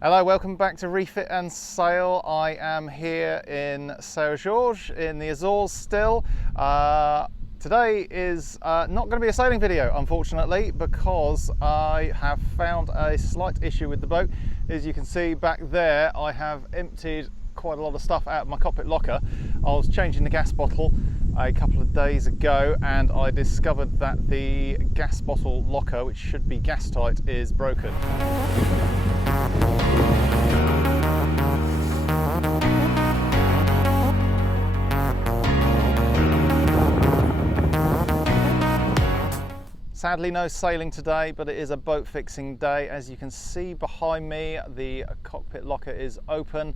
Hello, welcome back to Refit and Sail. I am here in Azores in the Azores still. Today is not going to be a sailing video, unfortunately, because I have found a slight issue with the boat. As you can see back there, I have emptied quite a lot of stuff out of my cockpit locker. I was changing the gas bottle a couple of days ago and I discovered that the gas bottle locker, which should be gas tight, is broken. Sadly, no sailing today, but it is a boat fixing day. As you can see behind me, the cockpit locker is open.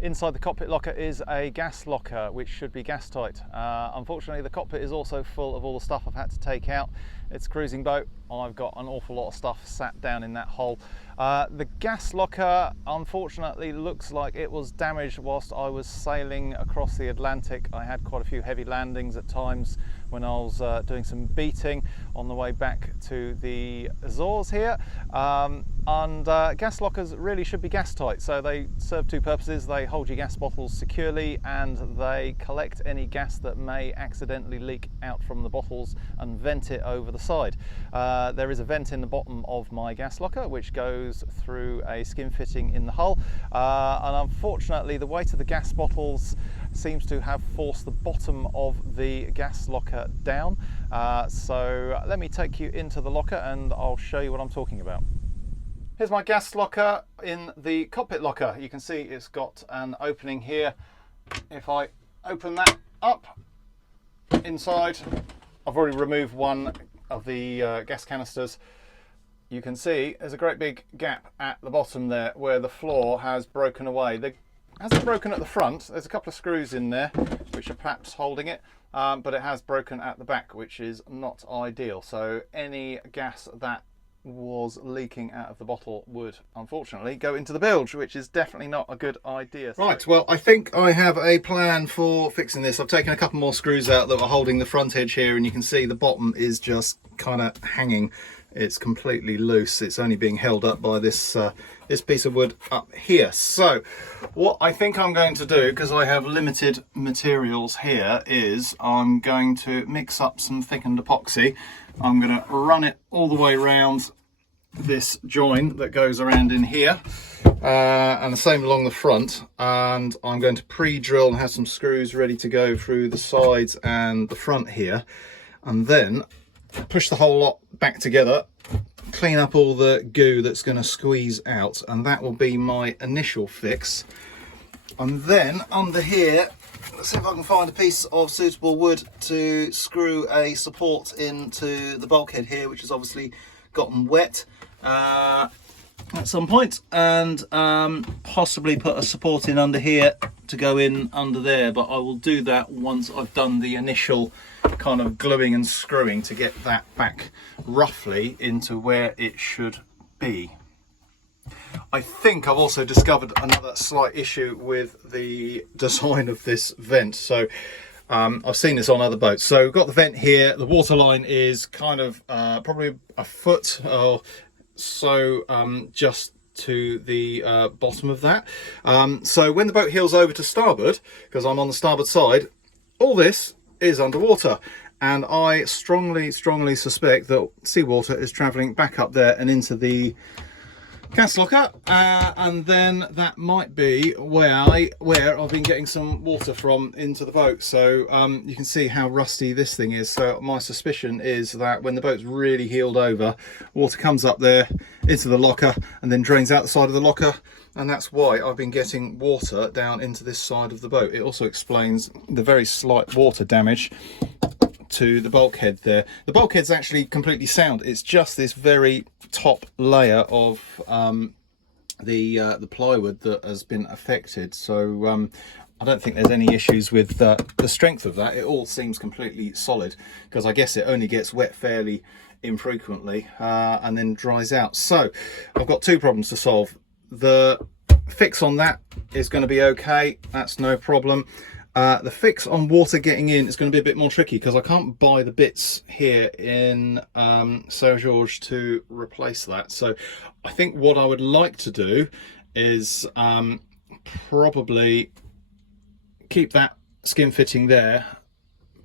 Inside the cockpit locker is a gas locker, which should be gas tight. Unfortunately, the cockpit is also full of all the stuff I've had to take out. It's a cruising boat. I've got an awful lot of stuff sat down in that hole. The gas locker, unfortunately, looks like it was damaged whilst I was sailing across the Atlantic. I had quite a few heavy landings at times when I was doing some beating on the way back to the Azores here. Gas lockers really should be gas tight, so they serve two purposes. They hold your gas bottles securely and they collect any gas that may accidentally leak out from the bottles and vent it over the side. There is a vent in the bottom of my gas locker which goes through a skin fitting in the hull, and unfortunately the weight of the gas bottles seems to have forced the bottom of the gas locker down. So let me take you into the locker and I'll show you what I'm talking about. Here's my gas locker in the cockpit locker. You can see it's got an opening here. If I open that up, inside, I've already removed one of the gas canisters. You can see there's a great big gap at the bottom there where the floor has broken away. It hasn't broken at the front. There's a couple of screws in there which are perhaps holding it, but it has broken at the back, which is not ideal. So any gas that was leaking out of the bottle would unfortunately go into the bilge, which is definitely not a good idea. Right, well, I think I have a plan for fixing this. I've taken a couple more screws out that were holding the front edge here, and you can see the bottom is just kind of hanging. It's completely loose. It's only being held up by this this piece of wood up here. So what I think I'm going to do, because I have limited materials here, is I'm going to mix up some thickened epoxy. I'm going to run it all the way around this join that goes around in here, and the same along the front, and I'm going to pre-drill and have some screws ready to go through the sides and the front here, and then push the whole lot back together, clean up all the goo that's going to squeeze out, and that will be my initial fix. And then under here, let's see if I can find a piece of suitable wood to screw a support into the bulkhead here, which has obviously gotten wet at some point, and possibly put a support in under here to go in under there, but I will do that once I've done the initial kind of gluing and screwing to get that back roughly into where it should be. I think I've also discovered another slight issue with the design of this vent. So I've seen this on other boats. So we've got the vent here. The water line is kind of probably a foot or so just to the bottom of that. So when the boat heels over to starboard, because I'm on the starboard side, all this is underwater. And I strongly suspect that seawater is travelling back up there and into the gas locker, and then that might be where I've been getting some water from into the boat. So you can see how rusty this thing is. So my suspicion is that when the boat's really heeled over, water comes up there into the locker and then drains out the side of the locker, and that's why I've been getting water down into this side of the boat. It also explains the very slight water damage to the bulkhead there. The bulkhead's actually completely sound. It's just this very top layer of the plywood that has been affected. So I don't think there's any issues with the strength of that. It all seems completely solid, because I guess it only gets wet fairly infrequently and then dries out. So I've got two problems to solve. The fix on that is going to be okay, that's no problem. The fix on water getting in is going to be a bit more tricky, because I can't buy the bits here in Azores to replace that. So I think what I would like to do is probably keep that skin fitting there,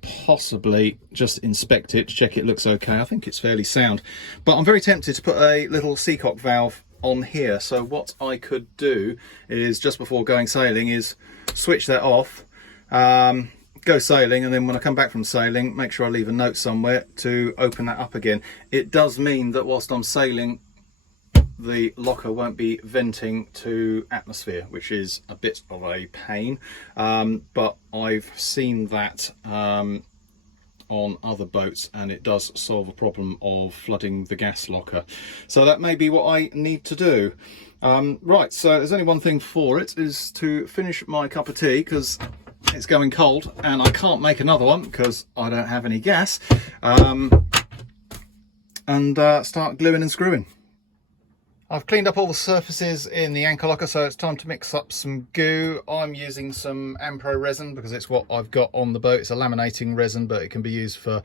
possibly just inspect it to check it looks okay. I think it's fairly sound, but I'm very tempted to put a little seacock valve on here. So what I could do is, just before going sailing, is switch that off, go sailing, and then when I come back from sailing, make sure I leave a note somewhere to open that up again. It does mean that whilst I'm sailing, the locker won't be venting to atmosphere, which is a bit of a pain, but I've seen that on other boats, and it does solve a problem of flooding the gas locker. So that may be what I need to do. Right, so there's only one thing for it, is to finish my cup of tea, because it's going cold and I can't make another one because I don't have any gas, and start gluing and screwing. I've cleaned up all the surfaces in the anchor locker, so it's time to mix up some goo. I'm using some Ampro resin because it's what I've got on the boat. It's a laminating resin, but it can be used for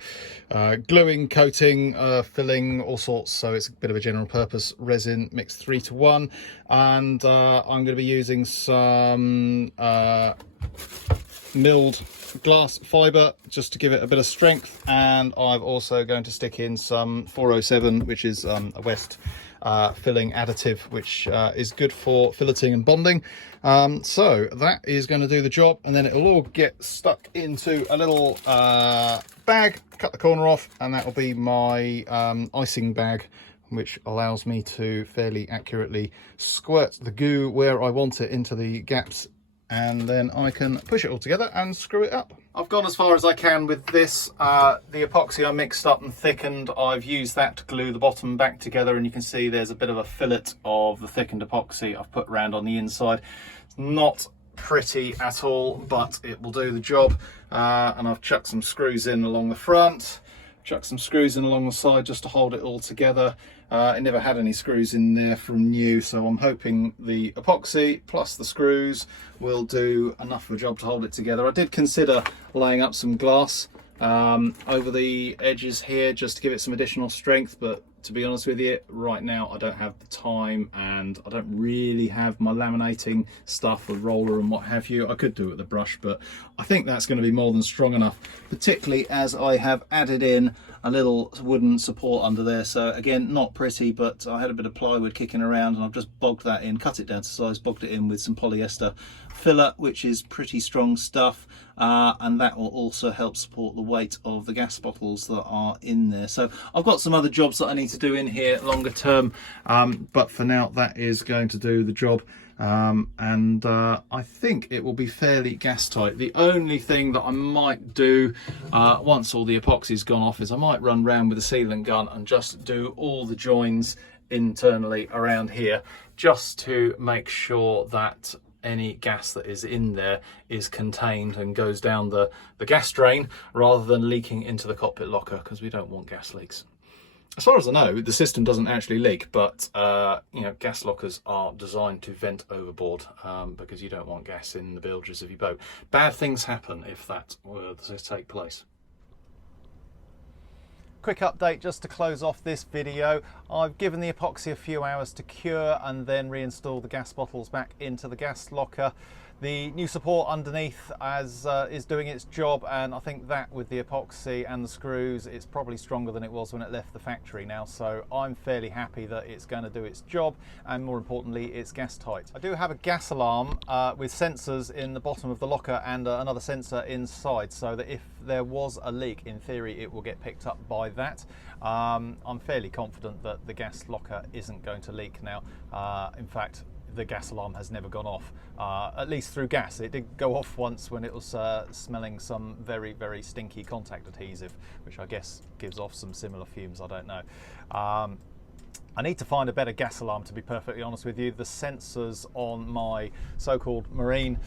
gluing, coating, filling, all sorts. So it's a bit of a general purpose resin, mixed 3:1. And I'm going to be using some milled glass fibre just to give it a bit of strength. And I'm also going to stick in some 407, which is a West filling additive, which is good for filleting and bonding. So that is going to do the job, and then it'll all get stuck into a little bag, cut the corner off, and that will be my icing bag, which allows me to fairly accurately squirt the goo where I want it into the gaps, and then I can push it all together and screw it up. I've gone as far as I can with this. The epoxy I mixed up and thickened, I've used that to glue the bottom back together, and you can see there's a bit of a fillet of the thickened epoxy I've put around on the inside. It's not pretty at all, but it will do the job. And I've chucked some screws in along the front, chucked some screws in along the side just to hold it all together. It never had any screws in there from new, so I'm hoping the epoxy plus the screws will do enough of a job to hold it together. I did consider laying up some glass over the edges here just to give it some additional strength, but to be honest with you, right now I don't have the time, and I don't really have my laminating stuff, the roller and what have you. I could do it with a brush, but I think that's going to be more than strong enough, particularly as I have added in a little wooden support under there. So again, not pretty, but I had a bit of plywood kicking around and I've just bogged that in, cut it down to size, bogged it in with some polyester filler, which is pretty strong stuff, and that will also help support the weight of the gas bottles that are in there. So I've got some other jobs that I need to do in here longer term, but for now that is going to do the job. And I think it will be fairly gas tight. The only thing that I might do once all the epoxy's gone off is I might run round with a sealant gun and just do all the joins internally around here, just to make sure that any gas that is in there is contained and goes down the gas drain rather than leaking into the cockpit locker, because we don't want gas leaks. As far as I know, the system doesn't actually leak, but you know, gas lockers are designed to vent overboard, because you don't want gas in the bilges of your boat. Bad things happen if that were to take place. Quick update just to close off this video. I've given the epoxy a few hours to cure and then reinstall the gas bottles back into the gas locker. The new support underneath is doing its job, and I think that with the epoxy and the screws, it's probably stronger than it was when it left the factory now. So I'm fairly happy that it's going to do its job, and more importantly, it's gas tight. I do have a gas alarm with sensors in the bottom of the locker and another sensor inside, so that if there was a leak, in theory, it will get picked up by that. I'm fairly confident that the gas locker isn't going to leak now. In fact, the gas alarm has never gone off, at least through gas. It did go off once when it was smelling some very, very stinky contact adhesive, which I guess gives off some similar fumes, I don't know. I need to find a better gas alarm, to be perfectly honest with you. The sensors on my so-called marine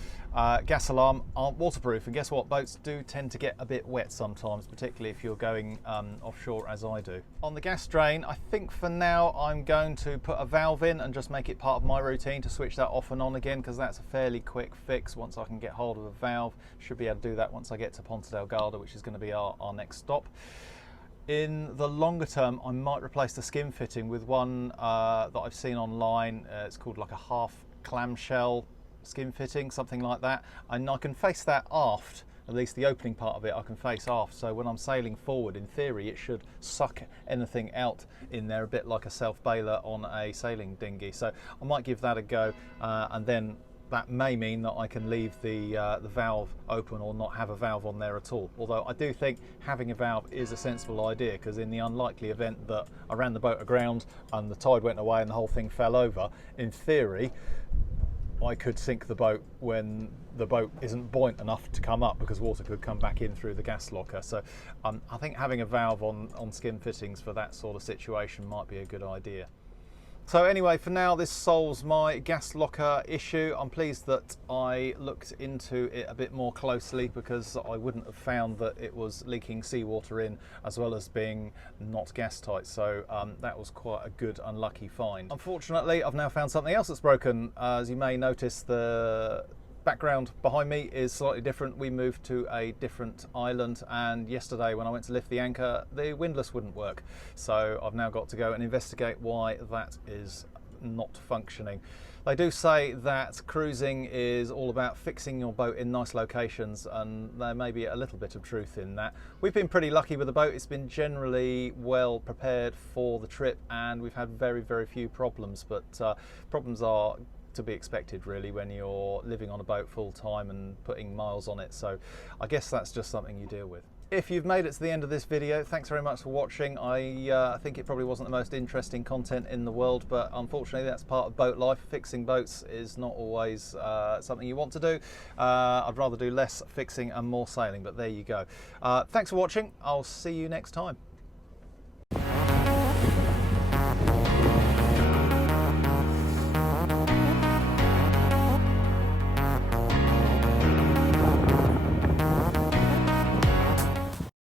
gas alarm aren't waterproof, and guess what? Boats do tend to get a bit wet sometimes, particularly if you're going offshore as I do. On the gas drain, I think for now I'm going to put a valve in and just make it part of my routine to switch that off and on again, because that's a fairly quick fix once I can get hold of a valve. Should be able to do that once I get to Ponta Delgada, which is going to be our next stop. In the longer term, I might replace the skin fitting with one that I've seen online. It's called like a half clamshell skin fitting, something like that. And I can face that aft, at least the opening part of it I can face aft. So when I'm sailing forward, in theory, it should suck anything out in there, a bit like a self-bailer on a sailing dinghy. So I might give that a go, and then that may mean that I can leave the valve open or not have a valve on there at all. Although I do think having a valve is a sensible idea, because in the unlikely event that I ran the boat aground and the tide went away and the whole thing fell over, in theory, I could sink the boat when the boat isn't buoyant enough to come up, because water could come back in through the gas locker. So I think having a valve on skin fittings for that sort of situation might be a good idea. So anyway, for now, this solves my gas locker issue. I'm pleased that I looked into it a bit more closely, because I wouldn't have found that it was leaking seawater in as well as being not gas tight. So that was quite a good unlucky find. Unfortunately, I've now found something else that's broken. As you may notice, the background behind me is slightly different. We moved to a different island, and yesterday when I went to lift the anchor, the windlass wouldn't work. So I've now got to go and investigate why that is not functioning. They do say that cruising is all about fixing your boat in nice locations, and there may be a little bit of truth in that. We've been pretty lucky with the boat. It's been generally well prepared for the trip, and we've had very, very few problems, but problems are to be expected really when you're living on a boat full time and putting miles on it. So I guess that's just something you deal with. If you've made it to the end of this video, thanks very much for watching. I think it probably wasn't the most interesting content in the world, but unfortunately that's part of boat life. Fixing boats is not always something you want to do. I'd rather do less fixing and more sailing, but there you go. Thanks for watching. I'll see you next time.